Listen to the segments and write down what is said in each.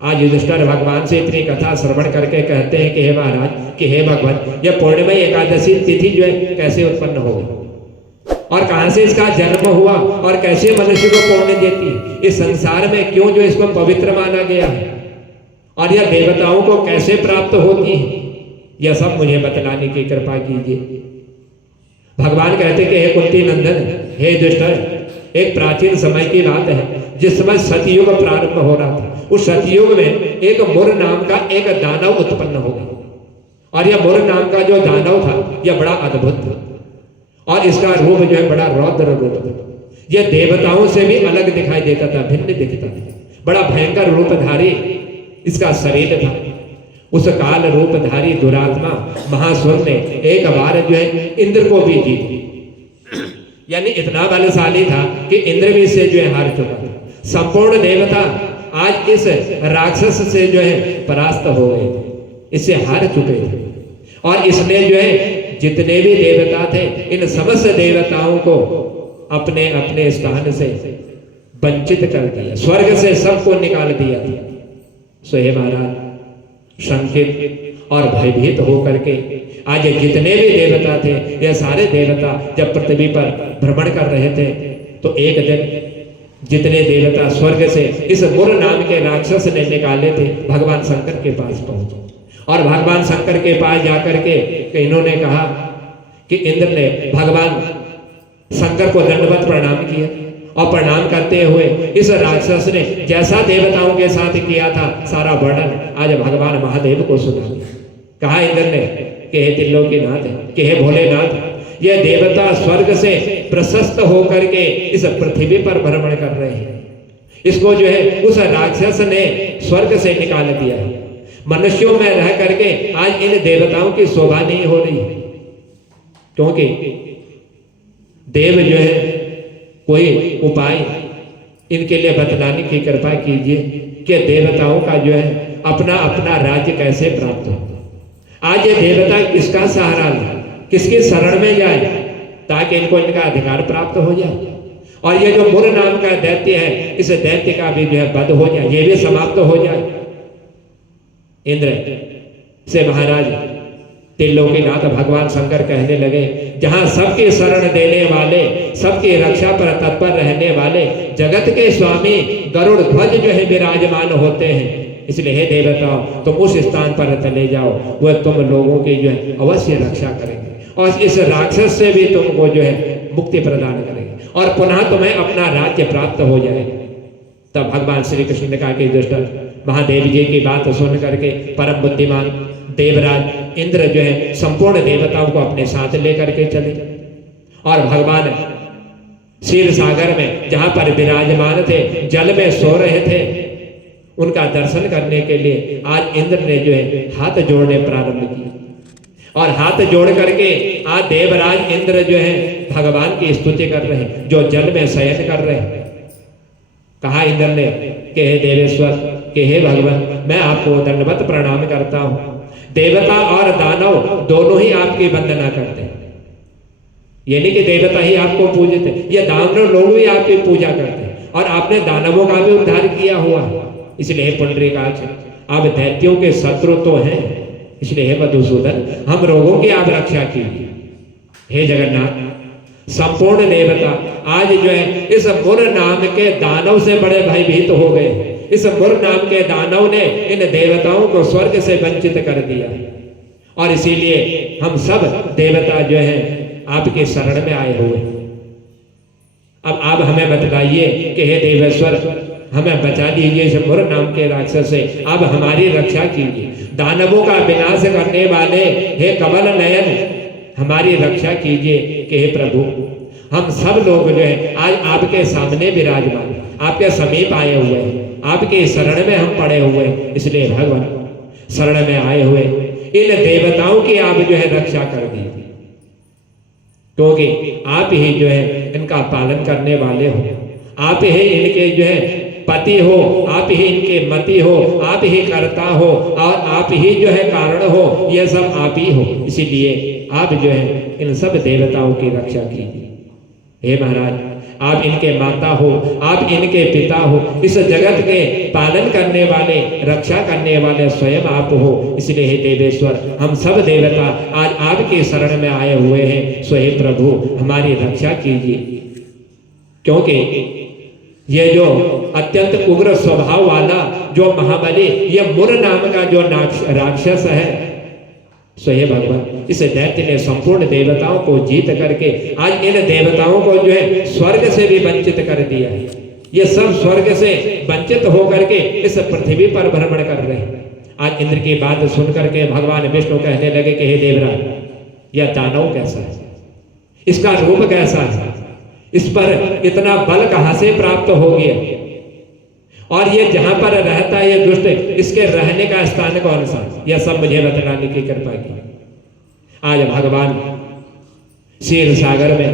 आज युधिष्ठिर भगवान से इतनी कथा श्रवण करके कहते हैं कि हे महाराज, कि हे भगवान, यह पूर्णिमा एकादशी तिथि जो है कैसे उत्पन्न हो गई और कहां से इसका जन्म हुआ और कैसे मनुष्य को पुण्य देती है, इस संसार में क्यों जो इसको पवित्र माना गया है और यह देवताओं को कैसे प्राप्त होती है, यह सब मुझे बतलाने की कृपा कीजिए। भगवान कहते कि हे कुंती नंदन, हे युधिष्ठिर, एक प्राचीन समय की बात है जिस समय सतयुग प्रारंभ हो रहा था। उस सतयुग में एक मुर नाम का एक दानव उत्पन्न हो गया और यह मुर नाम का जो दानव था यह बड़ा अद्भुत था और इसका रूप जो है बड़ा रौद्र रूप था। यह देवताओं से भी अलग दिखाई देता था, भिन्न दिखता था, बड़ा भयंकर रूपधारी इसका शरीर था। उस काल रूपधारी दुरात्मा महासुर ने एक बार जो है इंद्र को भी जीत लिया, यानी इतना बलशाली था कि इंद्र भी इससे जो है हार चुका था। संपूर्ण देवता आज इस राक्षस से जो है परास्त हो गए थे, इससे हार चुके थे और इसने जो है जितने भी देवता थे इन समस्त देवताओं को अपने अपने स्थान से वंचित कर दिया, स्वर्ग से सबको निकाल दिया था। सो हे महाराज, शंकित और भयभीत होकर के आज जितने भी देवता थे, यह सारे देवता जब पृथ्वी पर भ्रमण कर रहे थे तो एक दिन जितने देवता स्वर्ग से इस मुर नाम के राक्षस ने निकाले थे भगवान शंकर के पास पहुंचे और भगवान शंकर के पास जाकर के इन्होंने कहा कि इंद्र ने भगवान शंकर को दंडवत प्रणाम किया और प्रणाम करते हुए इस राक्षस ने जैसा देवताओं के साथ किया था सारा वर्णन आज भगवान महादेव को सुना। कहा इंद्र ने कि हे त्रिलोकीनाथ, कि हे भोलेनाथ, यह देवता स्वर्ग से प्रशस्त होकर के इस पृथ्वी पर भ्रमण कर रहे हैं। इसको जो है उस राक्षस ने स्वर्ग से निकाल दिया है। मनुष्यों में रह करके आज इन देवताओं की शोभा नहीं हो रही, क्योंकि देव जो है कोई उपाय इनके लिए बतलाने की कृपा कीजिए कि देवताओं का जो है अपना अपना राज्य कैसे प्राप्त हो। आज ये देवता किसका सहारा ले, किसके शरण में जाए ताकि इनको इनका अधिकार प्राप्त हो जाए और ये जो मुर नाम का दैत्य है इस दैत्य का भी जो है वध हो जाए, ये भी समाप्त हो जाए। इंद्र से महाराज त्रिलोकीनाथ भगवान शंकर कहने लगे, जहां सबके शरण देने वाले, सबकी रक्षा पर तत्पर रहने वाले जगत के स्वामी गरुड़ ध्वज जो है विराजमान होते हैं, इसलिए हे देवताओं तुम उस स्थान पर चले जाओ, वह तुम लोगों की जो है अवश्य रक्षा करेंगे और इस राक्षस से भी तुमको जो है मुक्ति प्रदान करेंगे और पुनः तुम्हें अपना राज्य प्राप्त हो जाए। तब भगवान श्री कृष्ण ने कहा कि दुष्ट महादेव जी की बात सुन करके परम बुद्धिमान देवराज इंद्र जो है संपूर्ण देवताओं को अपने साथ लेकर के चले और भगवान क्षीर सागर में जहां पर विराजमान थे, जल में सो रहे थे, उनका दर्शन करने के लिए आज इंद्र ने जो है हाथ जोड़ने प्रारंभ किए और हाथ जोड़ करके आज देवराज इंद्र जो है भगवान की स्तुति कर रहे हैं जो जल में शयन कर रहे हैं। कहा इंद्र ने कि हे देवेश्वर, कि हे भगवान, मैं आपको दंडवत प्रणाम करता हूं। देवता और दानव दोनों ही आपकी वंदना करते हैं, ये नहीं कि देवता ही आपको पूजते, ये दानव लोग भी आपकी पूजा करते हैं और आपने दानवों का भी उद्धार किया हुआ है। इसलिए पुंडरीकाक्ष, आप दैत्यों के शत्रु तो हैं, इसलिए हे मधुसूदन हम लोगों की आप रक्षा कीजिए। हे जगन्नाथ, संपूर्ण देवता आज जो है इस मुर नाम के दानव से बड़े भयभीत हो गए। इस मुर नाम के दानव ने इन देवताओं को स्वर्ग से वंचित कर दिया और इसीलिए हम सब देवता जो है आपके शरण में आए हुए। अब आप हमें बतलाइए कि हे देवेश्वर, हमें बचा दीजिए इस मुर नाम के राक्षस से, आप हमारी रक्षा कीजिए। दानवों का विनाश करने वाले हे कमल नयन, हमारी रक्षा कीजिए कि हे प्रभु, हम सब लोग जो है आज आपके सामने विराजमान, आपके समीप आए हुए हैं, आपके शरण में हम पड़े हुए हैं। इसलिए भगवान शरण में आए हुए इन देवताओं की आप जो है रक्षा कर दीजिए, क्योंकि आप ही जो है इनका पालन करने वाले हो, आप ही इनके जो है पति हो, आप ही इनके मति हो, आप ही कर्ता हो और आप ही जो है कारण हो, यह सब आप ही हो। इसीलिए आप जो है इन सब देवताओं की रक्षा कीजिए। हे महाराज, आप इनके माता हो, आप इनके पिता हो, इस जगत के पालन करने वाले, रक्षा करने वाले स्वयं आप हो। इसलिए हे देवेश्वर, हम सब देवता आज आपके शरण में आए हुए हैं। सो हे प्रभु, हमारी रक्षा कीजिए, क्योंकि ये जो अत्यंत उग्र स्वभाव वाला जो महाबली, ये मुर नाम का जो राक्षस है, सो हे भगवान, इस दैत्य ने संपूर्ण देवताओं को जीत करके आज इन देवताओं को जो है स्वर्ग से भी वंचित कर दिया है। ये सब स्वर्ग से वंचित होकर के इस पृथ्वी पर भ्रमण कर रहे हैं। आज इंद्र की बात सुन करके भगवान विष्णु कहने लगे कि हे देवराज, यह दानव कैसा है, इसका रूप कैसा है, इस पर इतना बल कहां से प्राप्त हो गया, और ये जहां पर रहता है ये दुष्ट, इसके रहने का स्थान कौन सा, यह सब मुझे बतलाने की कृपा की। आज भगवान क्षीर सागर में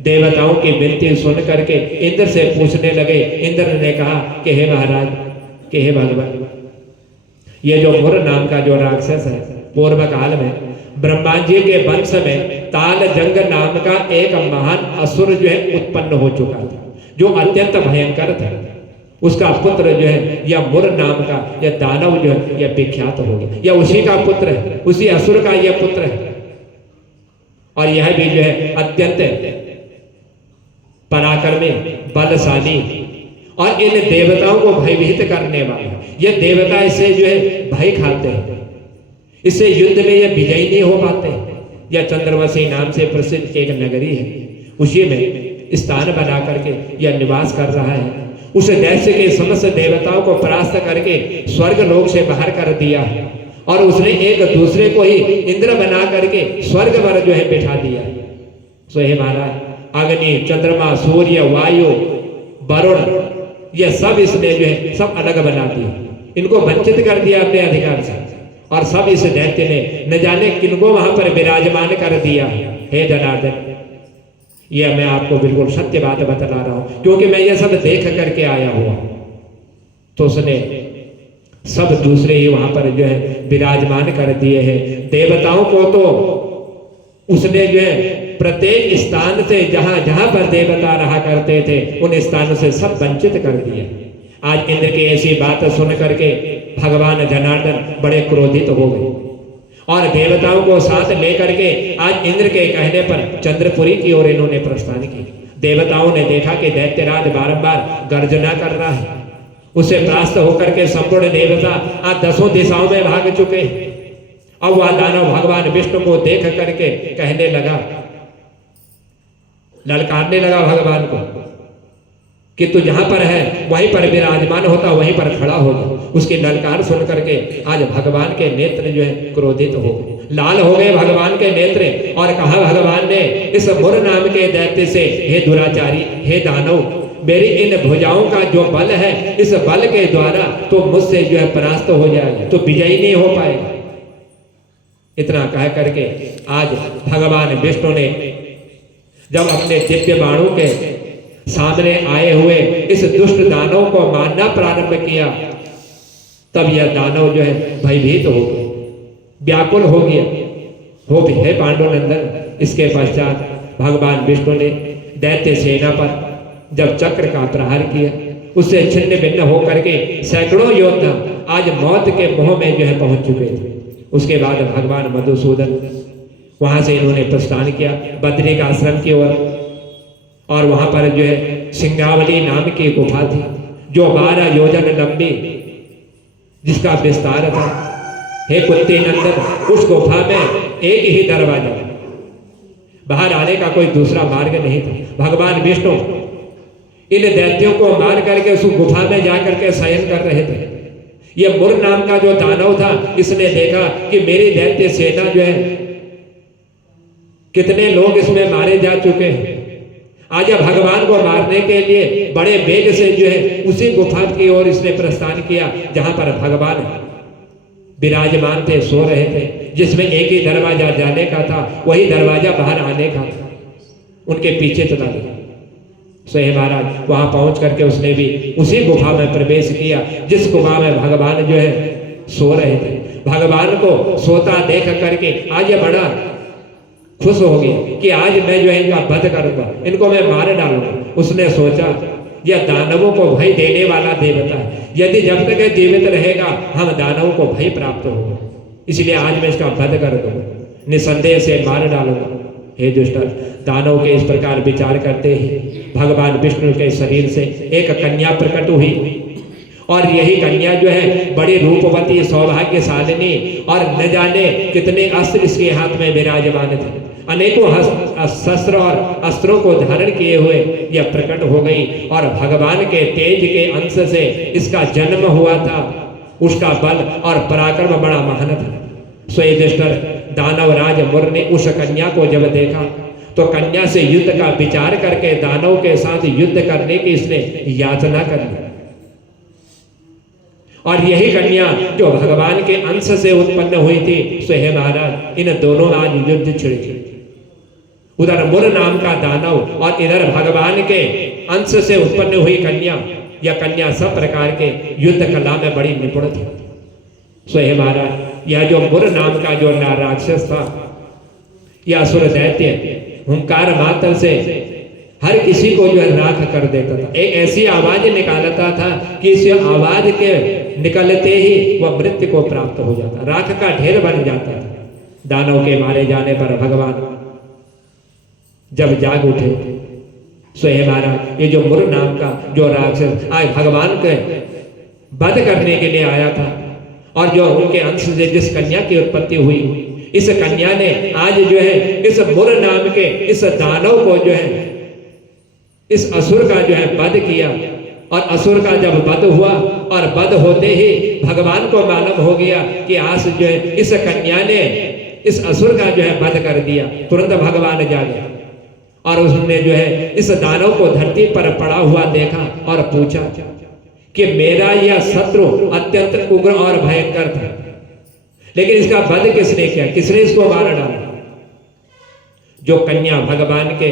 देवताओं की विनती सुन करके इंद्र से पूछने लगे। इंद्र ने कहा कि हे महाराज, कि हे भगवान, ये जो मुर नाम का जो राक्षस है, पूर्व काल में ब्रह्मा जी के वंश में ताल जंग नाम का एक महान असुर जो है उत्पन्न हो चुका था, जो अत्यंत भयंकर था। उसका पुत्र जो है यह मुर नाम का यह दानव जो है यह विख्यात हो गया। यह उसी का पुत्र है, उसी असुर का यह पुत्र है, और यह भी जो है अत्यंत पराक्रमी, बलशाली और इन देवताओं को भयभीत करने वाला। यह देवता इससे जो है भय खाते हैं, इससे युद्ध में यह विजयी नहीं हो पाते। यह चंद्रवशी नाम से प्रसिद्ध एक नगरी है, उसी में स्थान बना करके यह निवास कर रहा है। उस दैत्य के समस्त देवताओं को परास्त करके स्वर्ग लोक से बाहर कर दिया, और उसने एक दूसरे को ही इंद्र बना करके स्वर्ग पर जो है बिठा दिया। सो हे महाराज, अग्नि, चंद्रमा, सूर्य, वायु, वरुण, यह सब इसने जो है सब अलग बना दिया, इनको वंचित कर दिया अपने अधिकार से, और सब इस दैत्य ने न जाने किनको वहां पर विराजमान कर दिया। हे जनार्दन, यह मैं आपको बिल्कुल सत्य बात बता रहा हूं, क्योंकि मैं यह सब देख करके आया हुआ। तो उसने सब दूसरे ही वहां पर जो है विराजमान कर दिए हैं। देवताओं को तो उसने जो है प्रत्येक स्थान से जहां जहां पर देवता रहा करते थे उन स्थानों से सब वंचित कर दिया। आज इंद्र की ऐसी बात सुन करके भगवान जनार्दन बड़े क्रोधित हो गए, और देवताओं को साथ लेकर के आज इंद्र के कहने पर चंद्रपुरी की ओर इन्होंने प्रस्थान की। देवताओं ने देखा कि दैत्यराज बारंबार गर्जना कर रहा है, उससे परास्त होकर के संपूर्ण देवता आज 10 दिशाओं में भाग चुके। अब वह दानव भगवान विष्णु को देख करके कहने लगा, ललकारने लगा भगवान को कि तू जहां पर है वहीं पर विराजमान होता, वहीं पर खड़ा हो जा। उसकी ललकार सुन करके आज भगवान के नेत्र जो है क्रोधित हो गए, लाल हो गए भगवान के नेत्र, और कहा भगवान ने इस मुर नाम के दैत्य से, हे दुराचारी, हे दानव, मेरी इन भुजाओं का जो बल है, इस बल के द्वारा तो मुझसे जो है परास्त हो जाएगा, तो विजयी नहीं हो पाएगा। इतना कह करके आज भगवान विष्णु ने जब अपने दिव्य बाणों के सामने आए हुए इस दुष्ट दानव को मारना प्रारंभ किया, तब यह दानव जो है भयभीत हो गया, व्याकुल हो गया। हो भी है पांडुनंदन। इसके पश्चात भगवान विष्णु ने दैत्य सेना पर जब चक्र का प्रहार किया, उससे छिन्न भिन्न होकर के सैकड़ों योद्धा आज मौत के मुंह में जो है पहुंच चुके थे। उसके बाद भगवान मधुसूदन वहां से इन्होंने प्रस्थान किया बद्री का आश्रम की ओर, और वहां पर जो है सिंगावली नाम की गुफा थी जो 12 योजन लंबी, जिसका विस्तार था। हे कुंती नंदन, उस गुफा में एक ही दरवाजा, बाहर आने का कोई दूसरा मार्ग नहीं था। भगवान विष्णु इन दैत्यों को मार करके उस गुफा में जाकर के शयन कर रहे थे। यह मुर नाम का जो दानव था, इसने देखा कि मेरी दैत्य सेना जो है, कितने लोग इसमें मारे जा चुके हैं। आज भगवान को मारने के लिए बड़े वेग से जो है उसी गुफा की ओर इसने प्रस्थान किया जहां पर भगवान विराजमान थे, सो रहे थे, जिसमें एक ही दरवाजा जाने का था, वही दरवाजा बाहर आने का था। उनके पीछे चला गया। सो हे महाराज, वहां पहुंच करके उसने भी उसी गुफा में प्रवेश किया जिस गुफा में भगवान जो है सो रहे थे। भगवान को सोता देख करके आज ये बड़ा खुश हो गया कि आज मैं जो है इनका वध करूंगा, इनको मैं मार डालूंगा। उसने सोचा यह दानवों को भय देने वाला देवता है, यदि जब तक यह जीवित रहेगा हम दानवों को भय प्राप्त होगा, इसलिए आज मैं इसका वध कर दूंगा, निसंदेह से मार डालूंगा। हे दुष्ट, दानव के इस प्रकार विचार करते ही भगवान विष्णु के शरीर से एक कन्या प्रकट हुई, और यही कन्या जो है बड़ी रूपवती, सौभाग्यशालिनी, और न जाने कितने अस्त्र इसके हाथ में विराजमान थे। अनेकों शस्त्र और अस्त्रों को धारण किए हुए यह प्रकट हो गई, और भगवान के तेज के अंश से इसका जन्म हुआ था। उसका बल और पराक्रम बड़ा महान था। स्वयं दानव राज मुर ने उस कन्या को जब देखा तो कन्या से युद्ध का विचार करके दानव के साथ युद्ध करने की इसने याचना कर ली। और यही कन्या जो भगवान के अंश से उत्पन्न हुई थी, सो हे महाराज, इन दोनों आज युद्ध छिड़े। उधर मुर नाम का दानव और इधर भगवान के अंश से उत्पन्न हुई कन्या। यह कन्या सब प्रकार के युद्ध कला में बड़ी निपुण थी। सो हे महाराज, यह जो मुर नाम का जो राक्षस था, यह असुर दैत्य हुंकार मात्र से हर किसी को जो है राख कर देता था। एक ऐसी आवाज निकालता था कि इस आवाज के निकलते ही वह मृत्यु को प्राप्त हो जाता, राख का ढेर बन जाता था। दानव के मारे जाने पर भगवान जब जाग उठे, सो हे महाराज, ये जो मुर नाम का जो राक्षस आज भगवान के वध करने के लिए आया था, और जो उनके अंश से जिस कन्या की उत्पत्ति हुई, इस कन्या ने आज जो है इस मुर नाम के इस दानव को जो है इस असुर का जो है वध किया। और असुर का जब वध हुआ और वध होते ही भगवान को मालूम हो गया कि आज जो है इस कन्या ने इस असुर का जो है वध कर दिया। तुरंत भगवान जागे और उसने जो है इस दानव को धरती पर पड़ा हुआ देखा और पूछा कि मेरा यह शत्रु अत्यंत उग्र और भयंकर था, लेकिन इसका वध किसने किया, किसने इसको मार डाला? जो कन्या भगवान के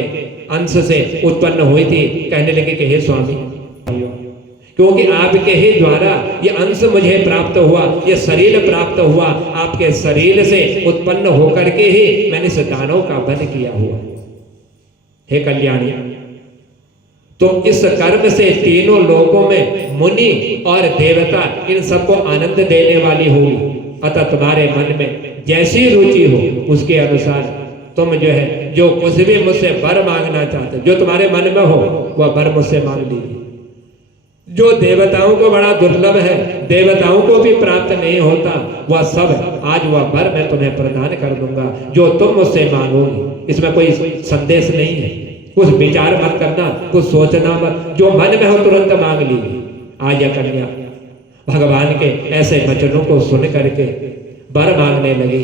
अंश से उत्पन्न हुई थी, कहने लगे कि हे स्वामी, क्योंकि आपके ही द्वारा ये अंश मुझे प्राप्त हुआ, ये शरीर प्राप्त हुआ, आपके शरीर से उत्पन्न होकर के ही मैंने इस दानव का वध किया हुआ। हे कल्याणी, तो इस कर्म से तीनों लोकों में मुनि और देवता इन सबको आनंद देने वाली होगी। अतः तुम्हारे मन में जैसी रुचि हो उसके अनुसार तुम जो है जो कुछ भी मुझसे वर मांगना चाहते, जो तुम्हारे मन में हो वह वर मुझसे मांग लीजिए। जो देवताओं को बड़ा दुर्लभ है, देवताओं को भी प्राप्त नहीं होता, वह सब आज वह वर मैं तुम्हें प्रदान कर दूंगा जो तुम मुझसे मांगोगी। इसमें कोई संदेश नहीं है, कुछ विचार मत करना, कुछ सोचना मत, जो मन में हो तुरंत मांग लीजिए। आज यह कन्या भगवान के ऐसे वचनों को सुन करके वर मांगने लगी,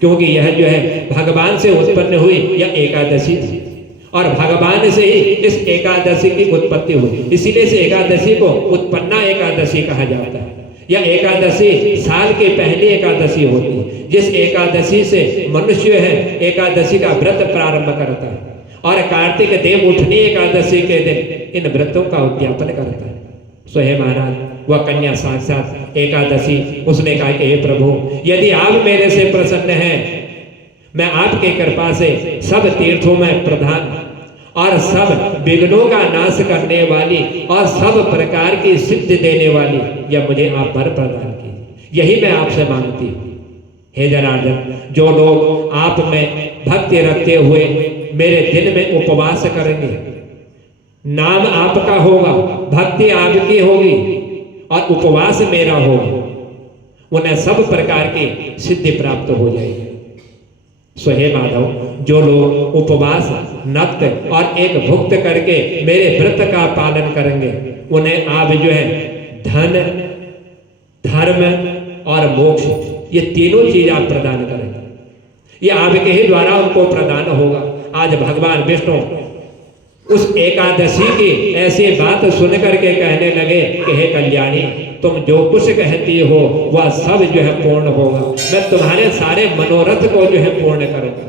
क्योंकि यह जो है भगवान से उत्पन्न हुई यह एकादशी थी, और भगवान से ही इस एकादशी की उत्पत्ति हुई। इसीलिए इस एकादशी को उत्पन्ना एकादशी कहा जाता है। यह एकादशी साल की पहली एकादशी होती है, जिस एकादशी से मनुष्य है एकादशी का व्रत प्रारंभ करता है, और कार्तिक देव उठनी एकादशी के दिन इन व्रतों का उद्यापन करता है। सो हे महाराज, वह कन्या साक्षात एकादशी, उसने कहा कि हे प्रभु, यदि आप मेरे से प्रसन्न हैं, मैं आपके कृपा से सब तीर्थों में प्रधान और सब विघ्नों का नाश करने वाली और सब प्रकार की सिद्धि देने वाली यह मुझे आप वर प्रदान कीजिए, यही मैं आपसे मांगती हूँ। हे जनार्दन, जो लोग आप में भक्ति रखते हुए मेरे दिन में उपवास करेंगे, नाम आपका होगा, भक्ति आपकी होगी और उपवास मेरा होगा, उन्हें सब प्रकार की सिद्धि प्राप्त हो जाएगी। सो हे माधव, जो लोग उपवास, नक्त और एक भुक्त करके मेरे व्रत का पालन करेंगे, उन्हें आप जो है धन, धर्म और मोक्ष, ये तीनों चीज आप प्रदान करेंगे। ये आपके ही द्वारा उनको प्रदान होगा। आज भगवान विष्णु उस एकादशी की ऐसी बात सुन करके कहने लगे कि हे कल्याणी, तुम जो कुछ कहती हो वह सब जो है पूर्ण होगा, मैं तुम्हारे सारे मनोरथ को जो है पूर्ण करूंगा।